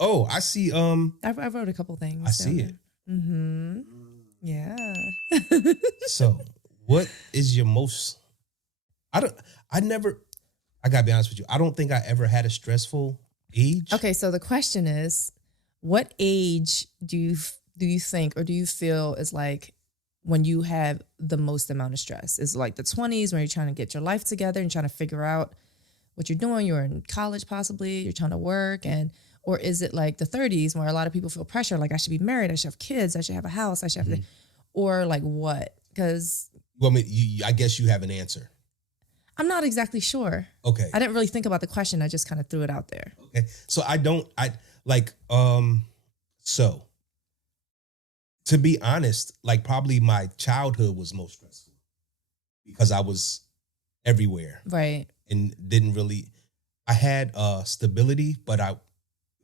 Oh, I see. I wrote a couple I things down see there. it. Mm-hmm. Yeah. So, what is your most? I don't. I never. I gotta be honest with you. I don't think I ever had a stressful age. Okay, so the question is, what age do you think or do you feel is like when you have the most amount of stress? Is it like the 20s when you're trying to get your life together and trying to figure out what you're doing? You're in college possibly, you're trying to work, and or is it like the 30s where a lot of people feel pressure like I should be married, I should have kids, I should have a house, I should have Mhm. or like what? Cuz Well, I mean, I guess you have an answer. I'm not exactly sure. Okay. I didn't really think about the question. I just kind of threw it out there. Okay. So I don't. I like. So to be honest, like probably my childhood was most stressful because I was everywhere Right. and didn't really. I had stability, but I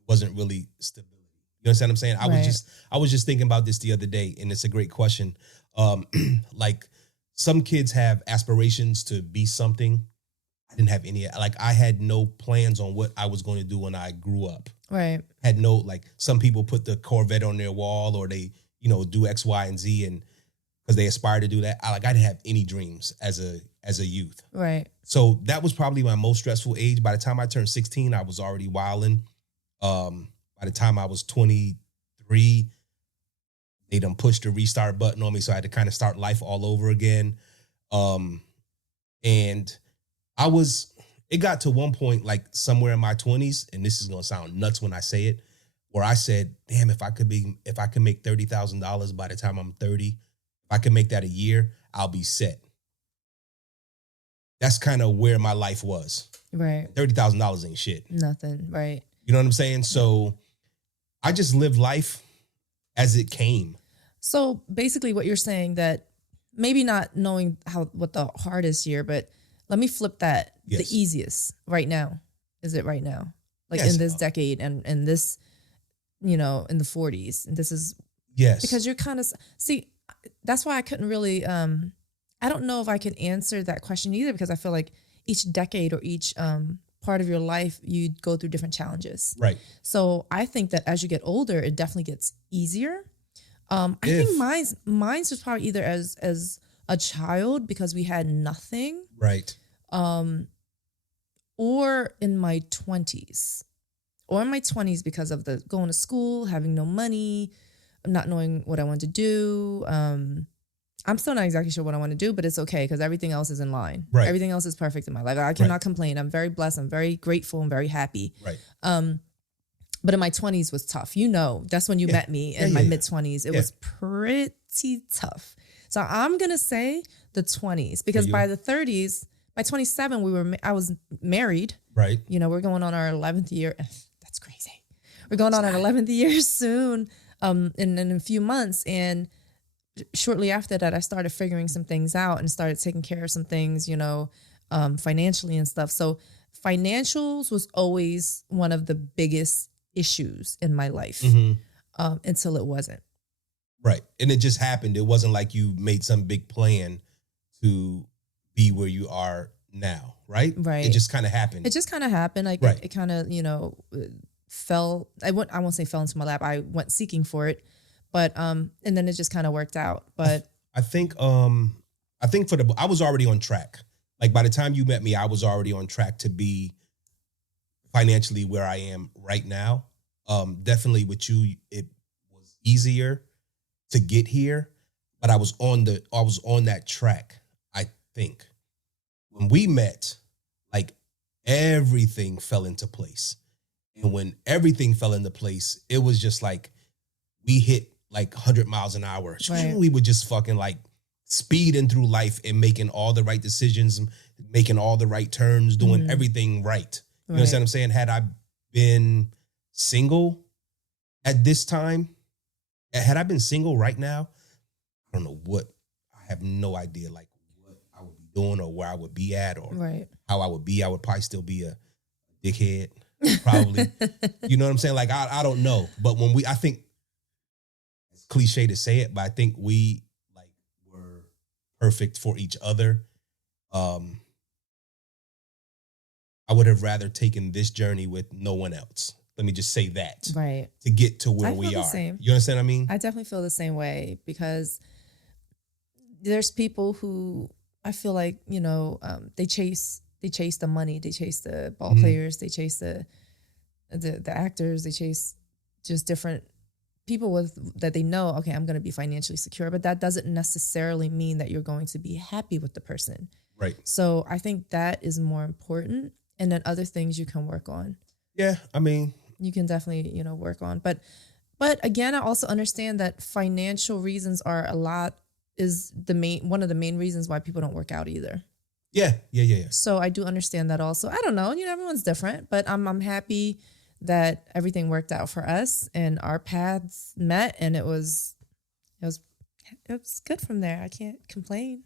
wasn't really stability. You understand what I'm saying? Right. I was just thinking about this the other day, and it's a great question. Um, like some kids have aspirations to be something. I didn't have any. Like I had no plans on what I was going to do when I grew up. Right. Had no like. Some people put the Corvette on their wall, or they do X, Y, and Z, and because they aspire to do that. I didn't have any dreams as a youth. Right. So that was probably my most stressful age. By the time I turned 16, I was already wilding. By the time I was 23, they done pushed the restart button on me, so I had to kind of start life all over again. Um, and I was, it got to one point like somewhere in my 20s, and this is gonna sound nuts when I say it, where I said, "Damn, if I could make $30,000 by the time I'm 30, if I can make that a year, I'll be set." That's kind of where my life was. Right. $30,000 ain't shit. Nothing. Right. You know what I'm saying? So I just lived life as it came. So basically, what you're saying that maybe not knowing what the hardest year, but let me flip that. Yes. The easiest right now. Is it right now? Like Yes. in this decade and this, in the 40s. And this is Yes. because you're kind of see. That's why I couldn't really. I don't know if I can answer that question either because I feel like each decade or each part of your life you go through different challenges. Right. So I think that as you get older, it definitely gets easier. I think mine's was probably either as a child because we had nothing, Right. or in my 20s, because of the going to school, having no money, not knowing what I wanted to do. I'm still not exactly sure what I want to do, but it's okay because everything else is in line. Right. Everything else is perfect in my life. I cannot complain. I'm very blessed. I'm very grateful. I'm very happy. Right. But in my 20s was tough. That's when you met me in my mid 20s. It was pretty tough. So I'm going to say the 20s because by the 30s, by 27, I was married. Right. We're going on our 11th year. That's crazy. We're going on our 11th year soon in a few months. And shortly after that, I started figuring some things out and started taking care of some things, financially and stuff. So financials was always one of the biggest issues in my life until it wasn't. Right. And it just happened. It wasn't like you made some big plan to be where you are now, right? Right. It just kind of happened. It just kind of happened. Like it kind of, fell. I won't say fell into my lap. I went seeking for it. But and then it just kind of worked out. But I think I was already on track. Like by the time you met me, I was already on track to be financially where I am right now. Definitely with you, it was easier to get here, but I was on that track. I think when we met, like everything fell into place. And when everything fell into place, it was just like we hit like 100 miles an hour. Right. We were just fucking like speeding through life and making all the right decisions, making all the right turns, doing everything right. You understand what I'm saying? Had I been single at this time, had I been single right now, I don't know what, I have no idea like what I would be doing or where I would be at or how I would be. I would probably still be a dickhead, probably. You know what I'm saying? Like, I don't know. But I think, it's cliche to say it, but I think we like were perfect for each other. I would have rather taken this journey with no one else. Let me just say that. Right. To get to where I feel we the are. same. You understand what I mean? I definitely feel the same way because there's people who I feel like, they chase the money, they chase the ball players, they chase the actors, they chase just different people that they know, okay, I'm going to be financially secure, but that doesn't necessarily mean that you're going to be happy with the person. Right. So I think that is more important. And then other things you can work on. Yeah. I mean, you can definitely, work on. But again, I also understand that financial reasons are one of the main reasons why people don't work out either. Yeah. So I do understand that also. I don't know, everyone's different, but I'm happy that everything worked out for us and our paths met, and it was good from there. I can't complain.